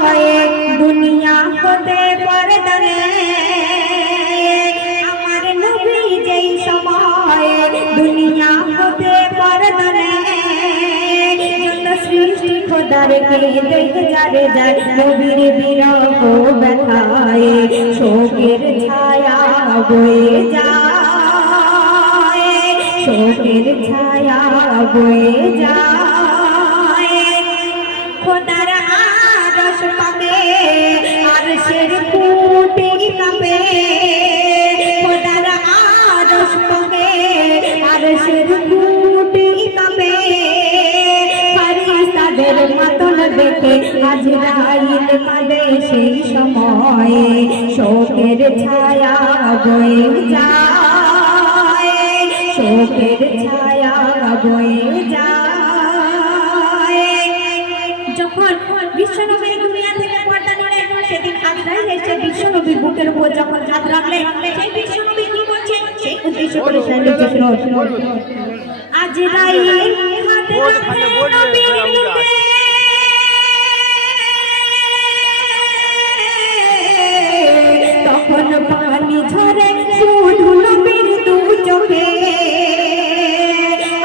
সময় দুনিয়া হতে পর্দানে আমার নবী যেই সময় দুনিয়া হতে পর্দানে যত সৃষ্টি খোদার কে দেখ যারে যায় নবীর বিরহ ব্যথায়, শোকের ছায়া বয়ে যায়, শোকের ছায়া বয়ে যায়। ফারিস্তাদের মাতন দেখে আজরাইল কাঁদে সেই সময়ে। শোকের ছায়া বয়ে যায়। শোকের ছায়া বয়ে যায়। যখন বিশ্বনবী দুনিয়া থেকে পর্দা নিলেন সেদিন আজরাইল এসে বিশ্বনবীর বুকের উপর যখন হাত রাখলেন সেই বিশ্বনবী কি বলছে? সেই উদ্দেশ্য করে আজরাইল রাখে নবীর বুকে তখন পানি ঝরে শুধু নবীর দু চোখে।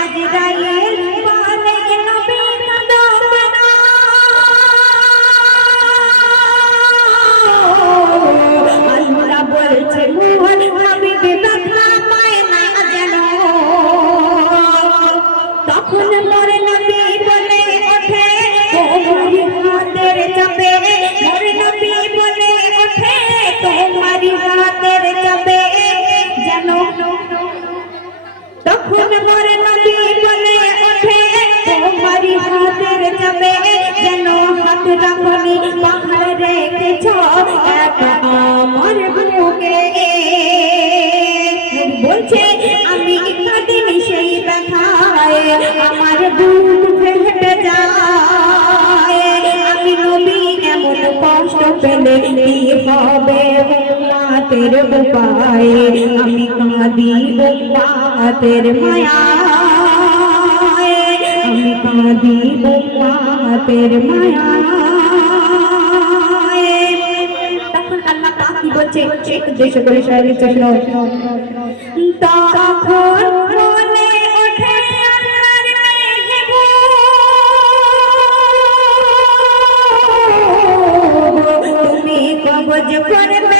আজ বলে তখন মরে নবী বলে ওঠে তোমারি হাতের চাপে যেন হাত রাখনি, পাহাড় রেখেছ এক আমার বুকে বলছে, আমি কাঁদিন সেই ব্যথায় আমার বুক ফেটে যায়। আমি নবী, এমন কষ্ট পেলে কি হবে উম্মাতের উপায়? আমি কাঁদি উম্মাতের মায়ায়, আমি কাঁদি উম্মাতের মায়ায়। তখন আল্লাহ পাক কি বলছে? উদ্দেশ্য করে শায়রি চলো তখন কবজ করবে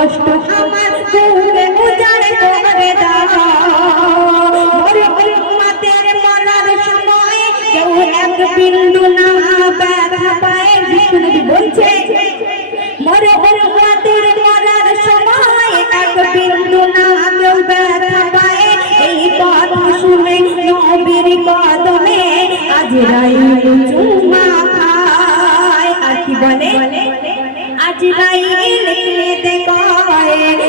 কষ্ট আমার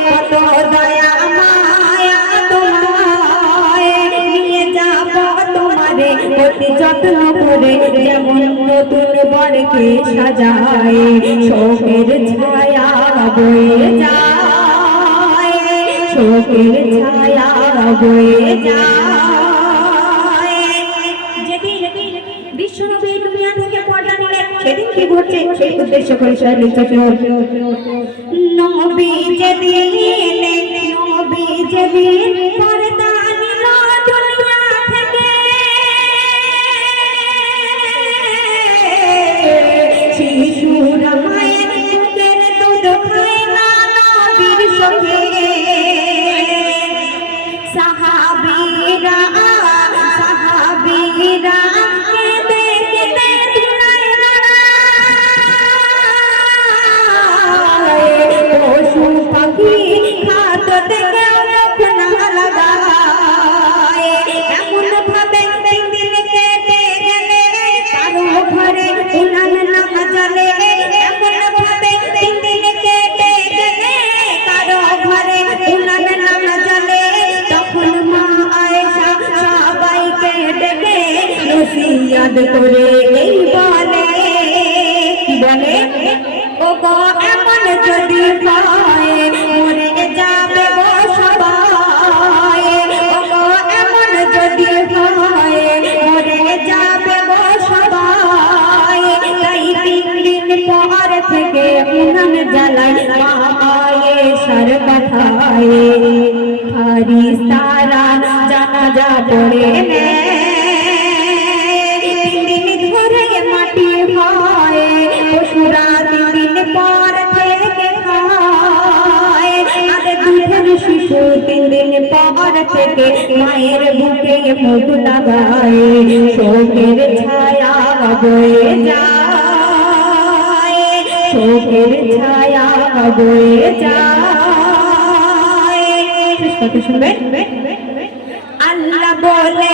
কত দয়া মায়া তোমায়। নিয়ে যাব তোমারে অতি যত্ন করে, যেমন নতুন বরকে সাজায়। শোকের ছায়া বয়ে যায়, শোকের ছায়া বয়ে যায়। কি ঘটছে সেই উদ্দেশ্য করে সবাই লিখেছেন নবী যেদিন নবী যেদিন পর্দা বলে বলে ও গো এমন যদি পায় মরে যাবে গো ও গো এমন যদি পায় মরে যাবে গো সবাই। তাই তিন থেকে উনান জ্বালায় পায়ে সর পর থেকে মায়ের বুকে মধু লাগায় শোকের ছায়া বয়ে যায়, শোকের ছায়া বয়ে যায়। শুনবে? আল্লাহ বলে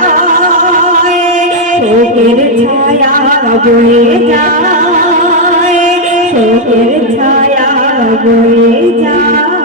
চোখের ছায়া বয়ে যায় চোখের ছায়া বয়ে যায়।